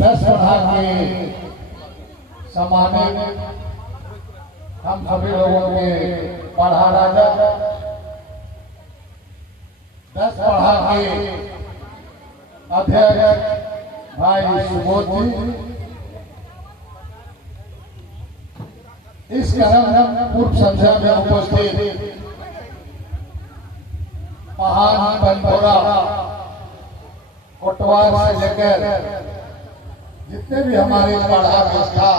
10 पढ़ा के समाने हम सभी लोगों के पढ़ा राजा 10 पढ़ा के अध्यक्ष भाई सुबोध जी, इस क्रम पूर्व संध्या में उपस्थित महान बनपोरा कोटवार से लेकर जितने भी हमारे पढ़ा व्यवस्था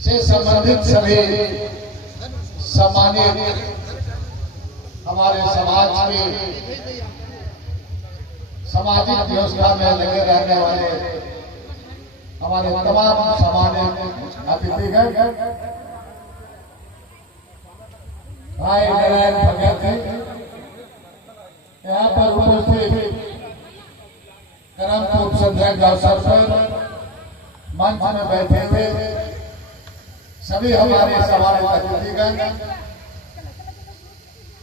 से संबंधित सभी सम्मानित हमारे समाज के सामाजिक व्यवस्था में लगे रहने वाले हमारे तमाम सम्मानित अतिथिगण, भाई नारायण भगत जी यहाँ पर उपस्थित क्रम पूर्व संध्या के अवसर पर मंच में बैठे हुए सभी हमारे सम्मानित अतिथिगण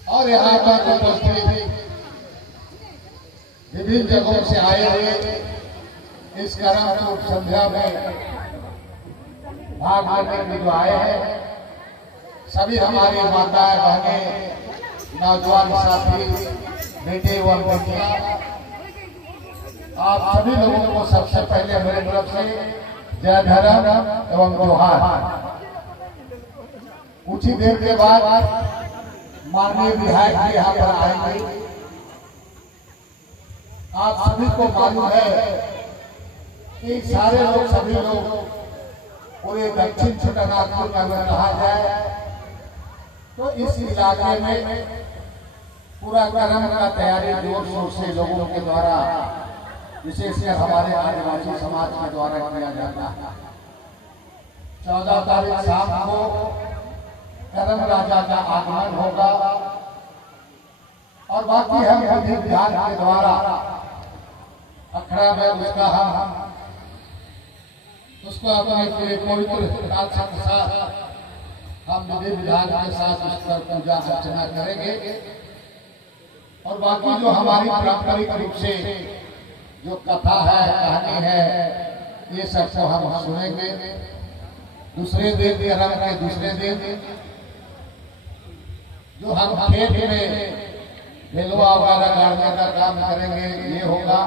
और यहाँ पर उपस्थित विभिन्न जगहों से आए हुए इस क्रम पूर्व संध्या में भाग लेने के जो आए हैं सभी हमारी माताएं बहनें, नौजवान साथी, बेटे एवं बेटियां, आप सभी लोगों को सबसे पहले मेरे तरफ से जय धर्म एवं जोहार। कुछ ही देर के बाद माननीय विधायक जी यहाँ पर आएंगे। आप सभी को मालूम है कि सारे लोग सभी लोग पूरे दक्षिण छोटानागपुर में अगर कहा जाए तो इस इलाके में पूरा क्रम का तैयारी जोर शोर से लोगों के द्वारा, विशेषकर हमारे आदिवासी समाज के द्वारा किया जाता है। 14 तारीख शाम को करम राजा का आगमन होगा और बाकी हम विधि विधान के द्वारा अखड़ा में उसको अपने पवित्र काल के साथ हम विधि विधान के साथ उस पर पूजा अर्चना करेंगे और बाकी जो हमारी पारंपरिक रूप से जो कथा है, कहानी है, ये सब को हम सुनेंगे। दूसरे दिन करम के दूसरे दिन जो हम खेत में बेलवा वगैरह गाड़ने का काम करेंगे ये होगा।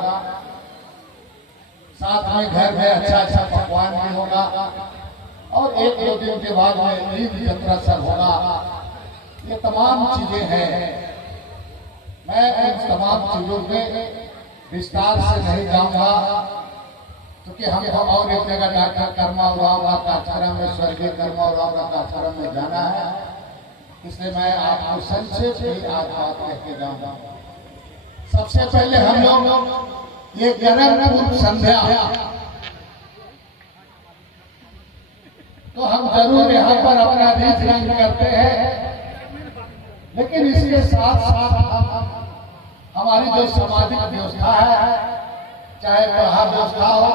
साथ में घर में अच्छा अच्छा पकवान भी होगा और 1-2 दिन के बाद में ईद यात्रा सब होगा। ये तमाम चीजें हैं। मैं इन तमाम चीजों में विस्तार से नहीं जाऊंगा क्योंकि हमको और एक जगह डॉक्टर कर्मा उराव का कार्यक्रम में, स्वर्गीय कर्मा उराव का कार्यक्रम में जाना है, इसलिए मैं आपको संक्षेप में आज बात कहते जाऊंगा। सबसे पहले हम लोग ये क्रम पूर्व संध्या तो हम जरूर यहाँ पर अपना रीत रंग करते हैं, लेकिन इसके साथ साथ हमारी जो सामाजिक व्यवस्था है, चाहे पढ़ा व्यवस्था हो,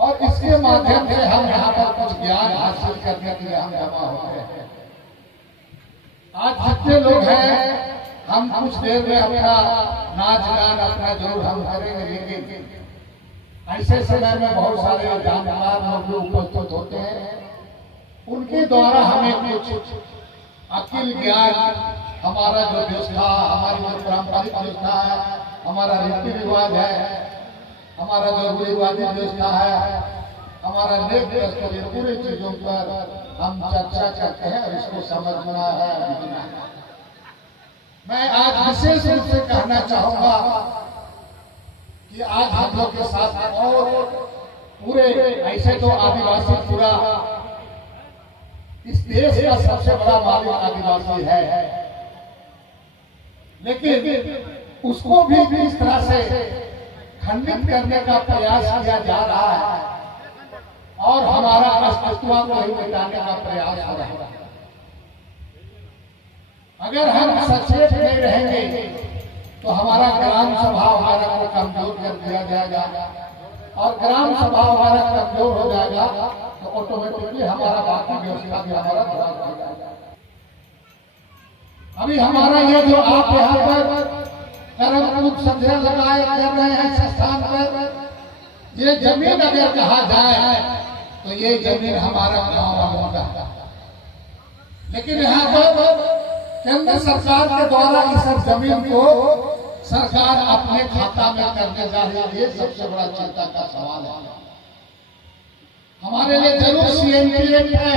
और इसके माध्यम से हम यहाँ पर कुछ ज्ञान हासिल करने के लिए हम जमा होते हैं। आज जितने लोग हैं हम कुछ देर में अपना नाच गान अपना जरूर हम करेंगे, लेकिन ऐसे समय में बहुत सारे जानकार लोग जो उपस्थित होते हैं उनके द्वारा हमें कुछ अकिल ज्ञान, हमारा जो व्यवस्था, हमारी जो पारंपरिक व्यवस्था है, हमारा रीति रिवाज है, हमारा जो रूढ़िवादी व्यवस्था है, हमारा नेक पूरी चीजों पर हम चर्चा करते हैं और इसको समझना है। मैं आज विशेष रूप से कहना चाहूंगा कि आज हम लोग के साथ और पूरे ऐसे तो आदिवासी पूरा इस देश का सबसे बड़ा मालिक आदिवासी है, लेकिन उसको भी इस तरह से खंडित करने का प्रयास किया जा रहा है और हमारा अस्तित्व को ही मिटाने का प्रयास हो रहा है। अगर हम सचेत नहीं रहेंगे तो हमारा ग्राम सभा हमारा को कमजोर कर दिया जाएगा और ग्राम सभा हमारा कमजोर हो जाएगा तो ऑटोमेटिकली हमारा बाकी व्यवस्था भी हमारा खराब हो जाएगा। अभी हमारा ये जो आप यहाँ पर कर्म समझे लगाए कर रहे हैं इस स्थान पर। ये जमीन अगर कहा जाए तो ये जमीन हमारा गांव वालों का है, लेकिन यहाँ पर केंद्र सरकार के द्वारा इस जमीन को सरकार अपने खाता में करने जा रही है। ये सबसे बड़ा चिंता का सवाल है। हमारे लिए जरूर सीएनटी एक्ट है,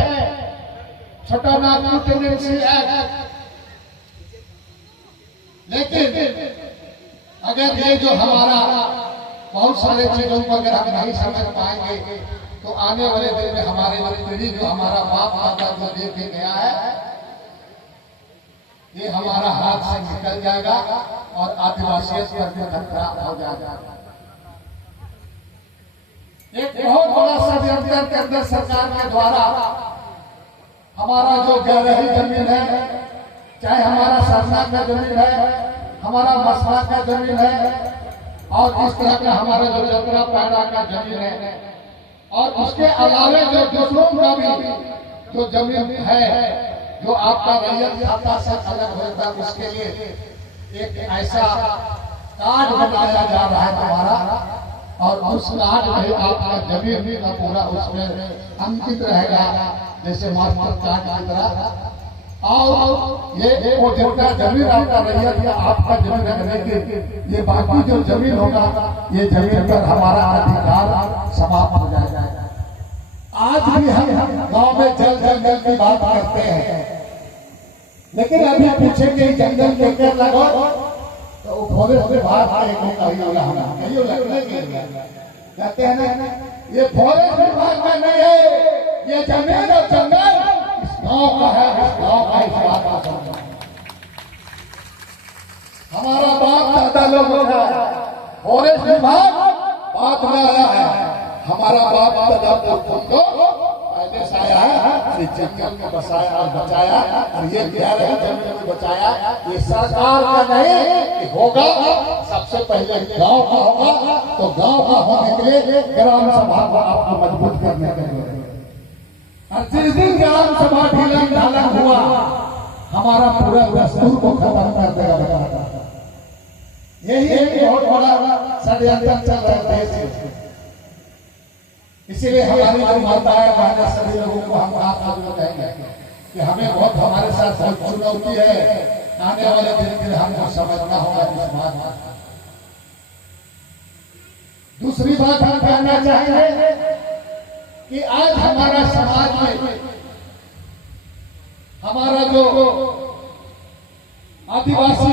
छोटा नागपुर टेंडेंसी एक्ट, लेकिन अगर ये जो हमारा बहुत सारे चीजों को अगर हम नहीं समझ पाएंगे तो आने वाले दिन में हमारे जो पीढ़ी जो हमारा बाप दादा जो दे के गया है ये हमारा हाथ से निकल जाएगा और आदिवासियों पर भी खतरा हो जाएगा। एक बहुत बड़ा षड्यंत्र केंद्र सरकार के द्वारा हमारा जो गहरी जमीन है, चाहे हमारा सरना का जमीन है, हमारा मसला का जमीन है और इस तरह का हमारा जो जतरा पैड़ा का जमीन है और उसके अलावे जो दूसरों का भी जो जमीन है जो आपका रैयत खाता से अलग होता है, उसके लिए एक ऐसा कार्ड बनाया जा रहा है तुम्हारा और उस कार्ड में आपका जमीन का पूरा उसमें अंकित रहेगा जैसे मास्टर कार्ड की तरह। और ये वो जितना जमीन आपका रैयत या आपका जमीन रखने के ये बाकी जो जमीन होगा ये जमीन पर हमारा अधिकार समाप्त हो जाएगा। आज भी हम गांव में जंगल की बात करते हैं, लेकिन अभी पूछेंगे जंगल के क्या लगो तो फॉरेस्ट विभाग कहते हैं ना ये फॉरेस्ट विभाग का नहीं है, ये जमीन और जंगल इस गांव का है, इस गांव का इस बात का समझ। हमारा बाप दादा लोगों का फॉरेस्ट विभाग बात में आया है, हमारा बाप दादा को पहले से आया है, इस जंगल में बसाया और बचाया और ये कह रहे जंगल में बचाया ये सरकार का नहीं होगा, सबसे पहले गांव का होगा। तो गांव का होने के लिए ग्राम सभा को आपको मजबूत करने के लिए और जिस दिन ग्राम सभा ढीलन ढालन हुआ हमारा पूरा दस्तूर को खत्म कर देगा। यही एक बहुत बड़ा षड्यंत्र चल रहा है देश में। इसीलिए हमारी जो माताएं बहनें सभी लोगों को हम आप कहेंगे कि हमें बहुत हमारे साथ बहुत चुनौती है, आने वाले दिन के लिए हमको समझना होगा इस बात। दूसरी बात हम कहना चाहेंगे कि आज हमारा समाज में हमारा जो आदिवासी